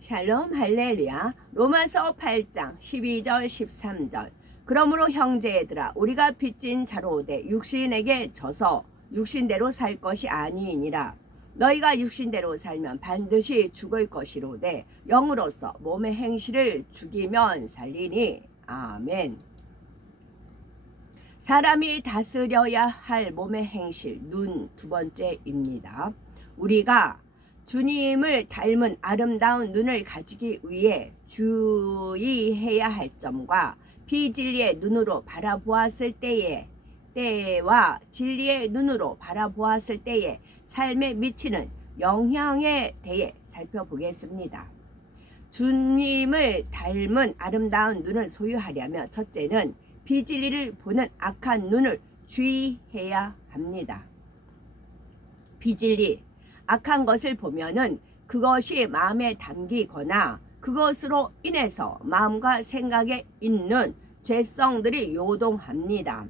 샬롬 할렐루야. 로마서 8장 12절 13절. 그러므로 형제들아 우리가 빚진 자로 돼 육신에게 져서 육신대로 살 것이 아니니라. 너희가 육신대로 살면 반드시 죽을 것이로되 영으로서 몸의 행실을 죽이면 살리니. 아멘. 사람이 다스려야 할 몸의 행실 눈 두 번째입니다. 우리가 주님을 닮은 아름다운 눈을 가지기 위해 주의해야 할 점과 비진리의 눈으로 바라보았을 때와 진리의 눈으로 바라보았을 때의 삶에 미치는 영향에 대해 살펴보겠습니다. 주님을 닮은 아름다운 눈을 소유하려면 첫째는 비진리를 보는 악한 눈을 주의해야 합니다. 비진리, 악한 것을 보면은 그것이 마음에 담기거나 그것으로 인해서 마음과 생각에 있는 죄성들이 요동합니다.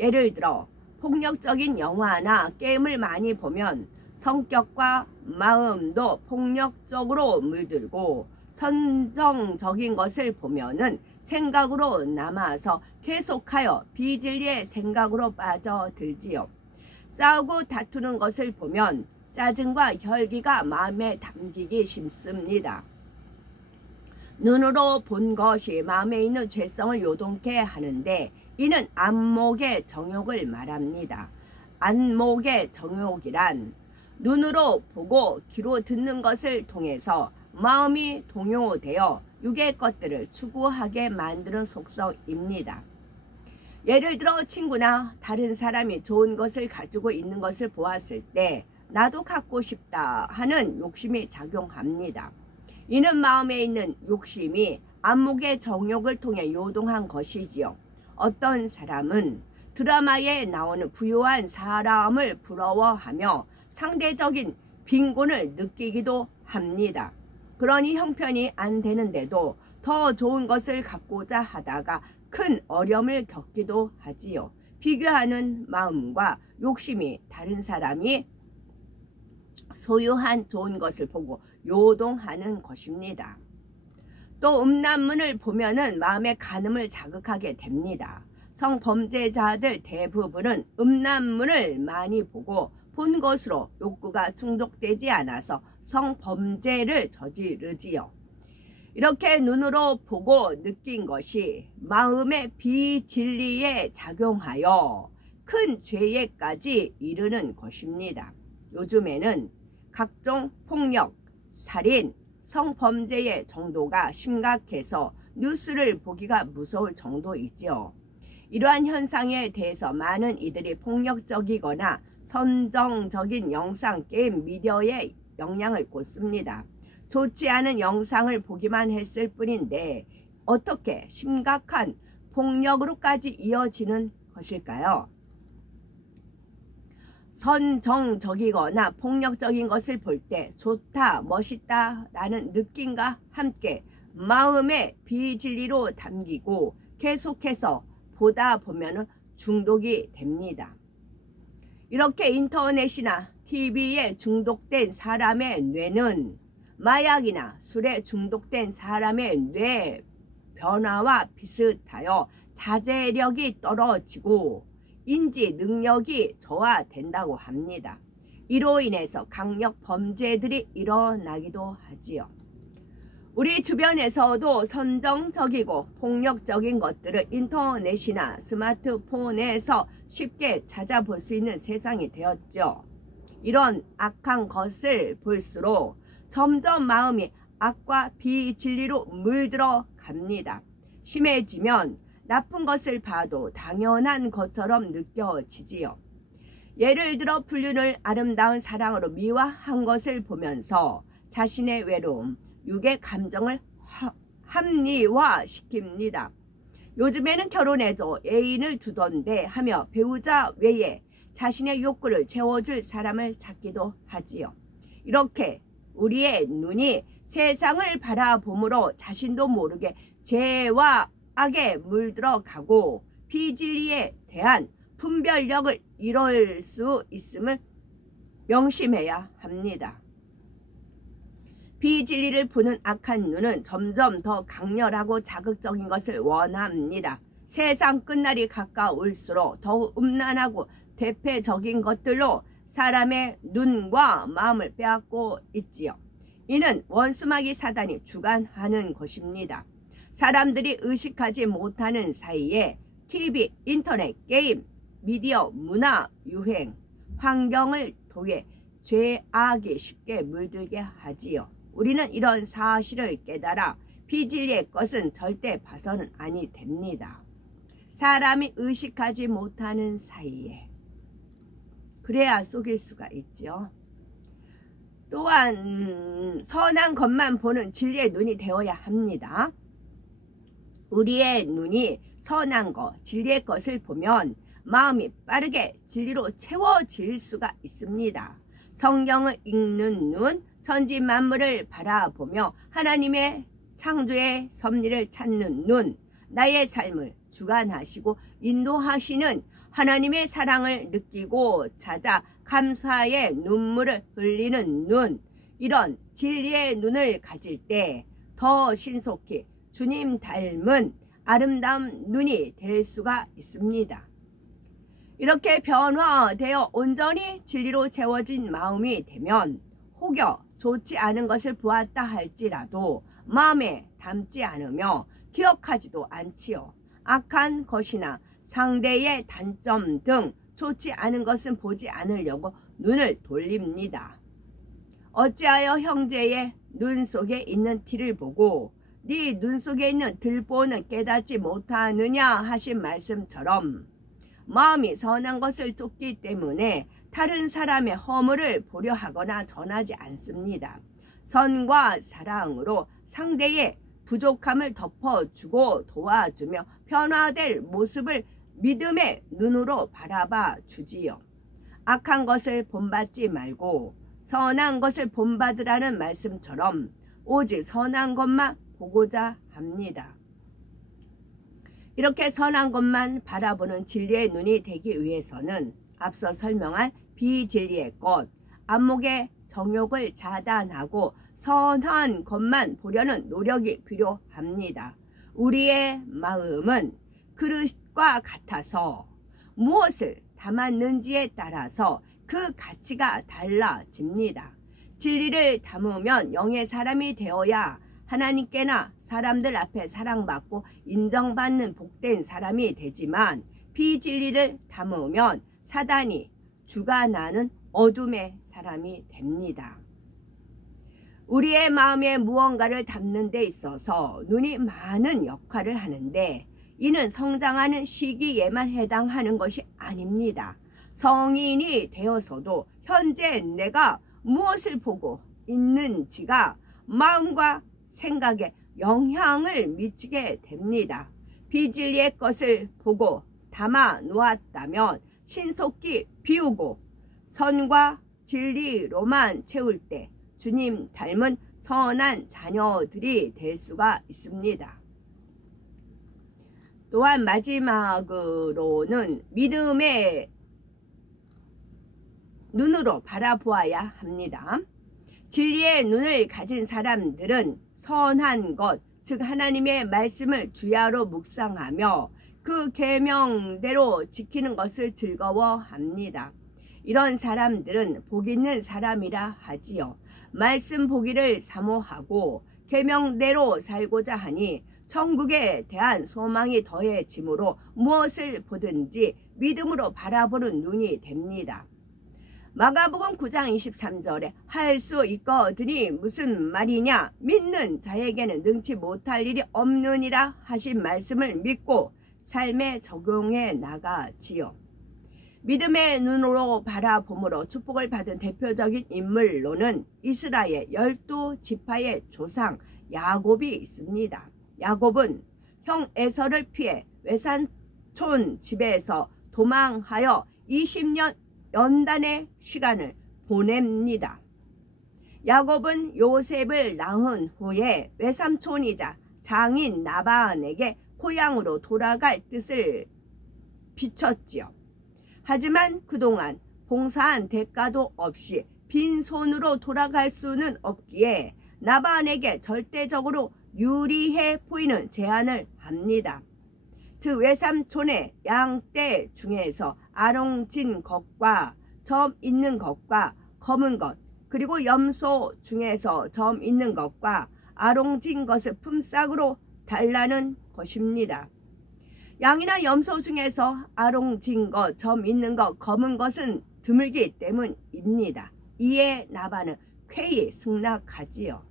예를 들어 폭력적인 영화나 게임을 많이 보면 성격과 마음도 폭력적으로 물들고, 선정적인 것을 보면은 생각으로 남아서 계속하여 비진리의 생각으로 빠져들지요. 싸우고 다투는 것을 보면 짜증과 혈기가 마음에 담기기 쉽습니다. 눈으로 본 것이 마음에 있는 죄성을 요동케 하는데 이는 안목의 정욕을 말합니다. 안목의 정욕이란 눈으로 보고 귀로 듣는 것을 통해서 마음이 동요되어 육의 것들을 추구하게 만드는 속성입니다. 예를 들어 친구나 다른 사람이 좋은 것을 가지고 있는 것을 보았을 때 나도 갖고 싶다 하는 욕심이 작용합니다. 이는 마음에 있는 욕심이 안목의 정욕을 통해 요동한 것이지요. 어떤 사람은 드라마에 나오는 부유한 사람을 부러워하며 상대적인 빈곤을 느끼기도 합니다. 그러니 형편이 안 되는데도 더 좋은 것을 갖고자 하다가 큰 어려움을 겪기도 하지요. 비교하는 마음과 욕심이 다른 사람이 소유한 좋은 것을 보고 요동하는 것입니다. 또 음란물을 보면은 마음의 간음을 자극하게 됩니다. 성범죄자들 대부분은 음란물을 많이 보고 본 것으로 욕구가 충족되지 않아서 성범죄를 저지르지요. 이렇게 눈으로 보고 느낀 것이 마음의 비진리에 작용하여 큰 죄에까지 이르는 것입니다. 요즘에는 각종 폭력, 살인, 성범죄의 정도가 심각해서 뉴스를 보기가 무서울 정도이지요. 이러한 현상에 대해서 많은 이들이 폭력적이거나 선정적인 영상, 게임, 미디어에 영향을 꽂습니다. 좋지 않은 영상을 보기만 했을 뿐인데 어떻게 심각한 폭력으로까지 이어지는 것일까요? 선정적이거나 폭력적인 것을 볼 때 좋다, 멋있다 라는 느낌과 함께 마음의 비진리로 담기고 계속해서 보다 보면 중독이 됩니다. 이렇게 인터넷이나 TV에 중독된 사람의 뇌는 마약이나 술에 중독된 사람의 뇌 변화와 비슷하여 자제력이 떨어지고 인지 능력이 저하된다고 합니다. 이로 인해서 강력 범죄들이 일어나기도 하지요. 우리 주변에서도 선정적이고 폭력적인 것들을 인터넷이나 스마트폰에서 쉽게 찾아볼 수 있는 세상이 되었죠. 이런 악한 것을 볼수록 점점 마음이 악과 비진리로 물들어 갑니다. 심해지면 나쁜 것을 봐도 당연한 것처럼 느껴지지요. 예를 들어 불륜을 아름다운 사랑으로 미화한 것을 보면서 자신의 외로움, 육의 감정을 합리화시킵니다. 요즘에는 결혼해도 애인을 두던데 하며 배우자 외에 자신의 욕구를 채워줄 사람을 찾기도 하지요. 이렇게 우리의 눈이 세상을 바라봄으로 자신도 모르게 죄와 악에 물들어가고 비진리에 대한 분별력을 잃을 수 있음을 명심해야 합니다. 비진리를 보는 악한 눈은 점점 더 강렬하고 자극적인 것을 원합니다. 세상 끝날이 가까울수록 더욱 음란하고 대표적인 것들로 사람의 눈과 마음을 빼앗고 있지요. 이는 원수마귀 사단이 주관하는 것입니다. 사람들이 의식하지 못하는 사이에 TV, 인터넷, 게임, 미디어, 문화, 유행, 환경을 통해 죄악이 쉽게 물들게 하지요. 우리는 이런 사실을 깨달아 비진리의 것은 절대 봐서는 아니 됩니다. 사람이 의식하지 못하는 사이에 그래야 속일 수가 있죠. 또한 선한 것만 보는 진리의 눈이 되어야 합니다. 우리의 눈이 선한 것, 진리의 것을 보면 마음이 빠르게 진리로 채워질 수가 있습니다. 성경을 읽는 눈, 천지 만물을 바라보며 하나님의 창조의 섭리를 찾는 눈, 나의 삶을 주관하시고 인도하시는 하나님의 사랑을 느끼고 찾아 감사의 눈물을 흘리는 눈, 이런 진리의 눈을 가질 때 더 신속히 주님 닮은 아름다운 눈이 될 수가 있습니다. 이렇게 변화되어 온전히 진리로 채워진 마음이 되면 혹여 좋지 않은 것을 보았다 할지라도 마음에 담지 않으며 기억하지도 않지요. 악한 것이나 상대의 단점 등 좋지 않은 것은 보지 않으려고 눈을 돌립니다. 어찌하여 형제의 눈 속에 있는 티를 보고 네 눈 속에 있는 들보는 깨닫지 못하느냐 하신 말씀처럼 마음이 선한 것을 쫓기 때문에 다른 사람의 허물을 보려 하거나 전하지 않습니다. 선과 사랑으로 상대의 부족함을 덮어주고 도와주며 변화될 모습을 믿음의 눈으로 바라봐 주지요. 악한 것을 본받지 말고 선한 것을 본받으라는 말씀처럼 오직 선한 것만 보고자 합니다. 이렇게 선한 것만 바라보는 진리의 눈이 되기 위해서는 앞서 설명한 비진리의 것, 안목의 정욕을 차단하고 선한 것만 보려는 노력이 필요합니다. 우리의 마음은 그릇과 같아서 무엇을 담았는지에 따라서 그 가치가 달라집니다. 진리를 담으면 영의 사람이 되어야 하나님께나 사람들 앞에 사랑받고 인정받는 복된 사람이 되지만 비진리를 담으면 사단이 주관하는 어둠의 사람이 됩니다. 우리의 마음에 무언가를 담는 데 있어서 눈이 많은 역할을 하는데 이는 성장하는 시기에만 해당하는 것이 아닙니다. 성인이 되어서도 현재 내가 무엇을 보고 있는지가 마음과 생각에 영향을 미치게 됩니다. 비진리의 것을 보고 담아 놓았다면 신속히 비우고 선과 진리로만 채울 때 주님 닮은 선한 자녀들이 될 수가 있습니다. 또한 마지막으로는 믿음의 눈으로 바라보아야 합니다. 진리의 눈을 가진 사람들은 선한 것, 즉 하나님의 말씀을 주야로 묵상하며 그 계명대로 지키는 것을 즐거워합니다. 이런 사람들은 복 있는 사람이라 하지요. 말씀 보기를 사모하고 계명대로 살고자 하니 천국에 대한 소망이 더해지므로 무엇을 보든지 믿음으로 바라보는 눈이 됩니다. 마가복음 9장 23절에 할 수 있거든이 무슨 말이냐, 믿는 자에게는 능치 못할 일이 없느니라 하신 말씀을 믿고 삶에 적용해 나가지요. 믿음의 눈으로 바라봄으로 축복을 받은 대표적인 인물로는 이스라엘 12지파의 조상 야곱이 있습니다. 야곱은 형 에서를 피해 외삼촌 집에서 도망하여 20년 연단의 시간을 보냅니다. 야곱은 요셉을 낳은 후에 외삼촌이자 장인 라반에게 고향으로 돌아갈 뜻을 비췄지요. 하지만 그동안 봉사한 대가도 없이 빈손으로 돌아갈 수는 없기에 나반에게 절대적으로 유리해 보이는 제안을 합니다. 즉 외삼촌의 양떼 중에서 아롱진 것과 점 있는 것과 검은 것, 그리고 염소 중에서 점 있는 것과 아롱진 것을 품삯으로 달라는 것입니다. 양이나 염소 중에서 아롱진 것, 점 있는 것, 검은 것은 드물기 때문입니다. 이에 나반은 쾌히 승낙하지요.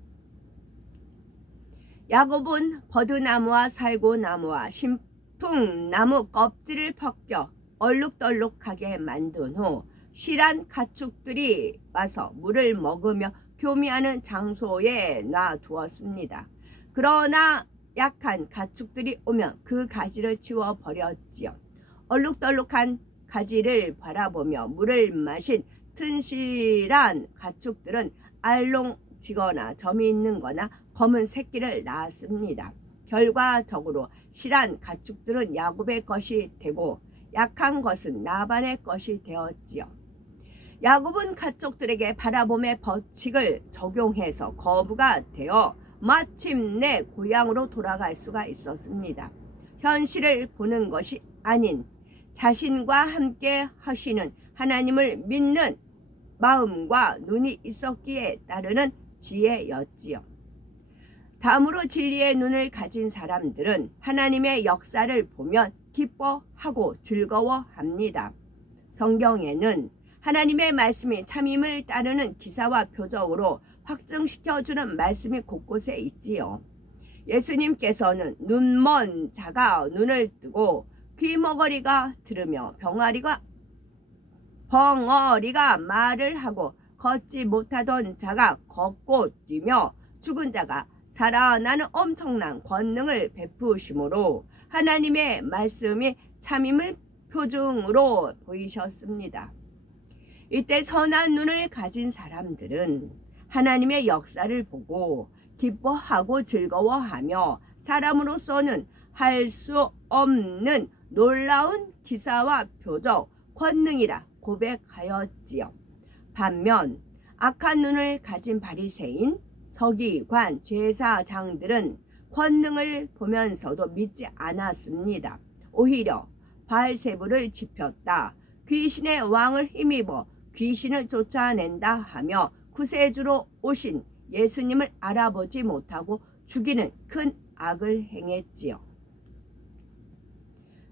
야곱은 버드나무와 살구나무와 신풍나무 껍질을 벗겨 얼룩덜룩하게 만든 후 실한 가축들이 와서 물을 먹으며 교미하는 장소에 놔두었습니다. 그러나 약한 가축들이 오면 그 가지를 치워버렸지요. 얼룩덜룩한 가지를 바라보며 물을 마신 튼실한 가축들은 알롱지거나 점이 있는 거나 검은 새끼를 낳았습니다. 결과적으로 실한 가축들은 야곱의 것이 되고 약한 것은 나반의 것이 되었지요. 야곱은 가축들에게 바라봄의 법칙을 적용해서 거부가 되어 마침내 고향으로 돌아갈 수가 있었습니다. 현실을 보는 것이 아닌 자신과 함께 하시는 하나님을 믿는 마음과 눈이 있었기에 따르는 지혜였지요. 다음으로 진리의 눈을 가진 사람들은 하나님의 역사를 보면 기뻐하고 즐거워합니다. 성경에는 하나님의 말씀이 참임을 따르는 기사와 표적으로 확증시켜주는 말씀이 곳곳에 있지요. 예수님께서는 눈먼 자가 눈을 뜨고 귀머거리가 들으며 벙어리가 말을 하고 걷지 못하던 자가 걷고 뛰며 죽은 자가 살아나는 엄청난 권능을 베푸심으로 하나님의 말씀이 참임을 표징으로 보이셨습니다. 이때 선한 눈을 가진 사람들은 하나님의 역사를 보고 기뻐하고 즐거워하며 사람으로서는 할 수 없는 놀라운 기사와 표적, 권능이라 고백하였지요. 반면 악한 눈을 가진 바리새인, 서기관, 제사장들은 권능을 보면서도 믿지 않았습니다. 오히려 바알세불을 지폈다, 귀신의 왕을 힘입어 귀신을 쫓아낸다 하며 구세주로 오신 예수님을 알아보지 못하고 죽이는 큰 악을 행했지요.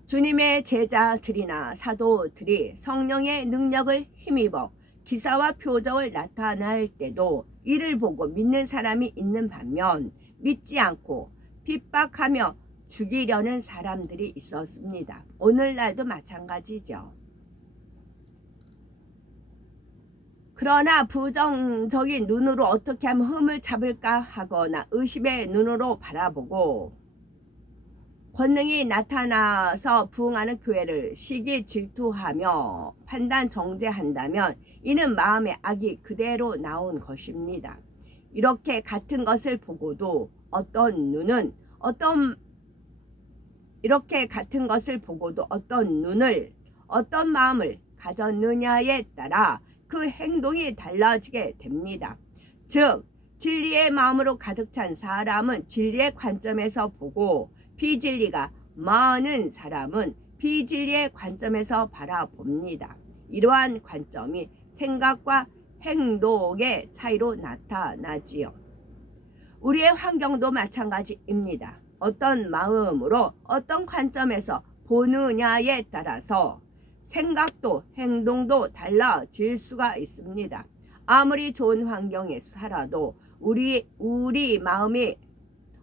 주님의 제자들이나 사도들이 성령의 능력을 힘입어 기사와 표적을 나타날 때도 이를 보고 믿는 사람이 있는 반면 믿지 않고 핍박하며 죽이려는 사람들이 있었습니다. 오늘날도 마찬가지죠. 그러나 부정적인 눈으로 어떻게 하면 흠을 잡을까 하거나 의심의 눈으로 바라보고 권능이 나타나서 부흥하는 교회를 시기 질투하며 판단 정죄한다면 이는 마음의 악이 그대로 나온 것입니다. 이렇게 같은 것을 보고도 어떤 눈을 어떤 마음을 가졌느냐에 따라 그 행동이 달라지게 됩니다. 즉 진리의 마음으로 가득 찬 사람은 진리의 관점에서 보고 비진리가 많은 사람은 비진리의 관점에서 바라봅니다. 이러한 관점이 생각과 행동의 차이로 나타나지요. 우리의 환경도 마찬가지입니다. 어떤 마음으로 어떤 관점에서 보느냐에 따라서 생각도 행동도 달라질 수가 있습니다. 아무리 좋은 환경에 살아도 우리 마음이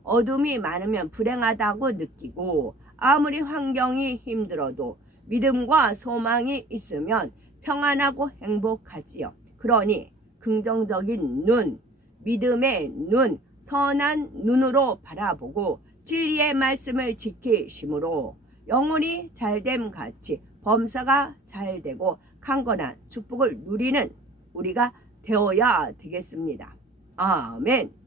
어둠이 많으면 불행하다고 느끼고 아무리 환경이 힘들어도 믿음과 소망이 있으면 평안하고 행복하지요. 그러니 긍정적인 눈, 믿음의 눈, 선한 눈으로 바라보고 진리의 말씀을 지키심으로 영혼이 잘됨 같이 범사가 잘되고 강건한 축복을 누리는 우리가 되어야 되겠습니다. 아멘.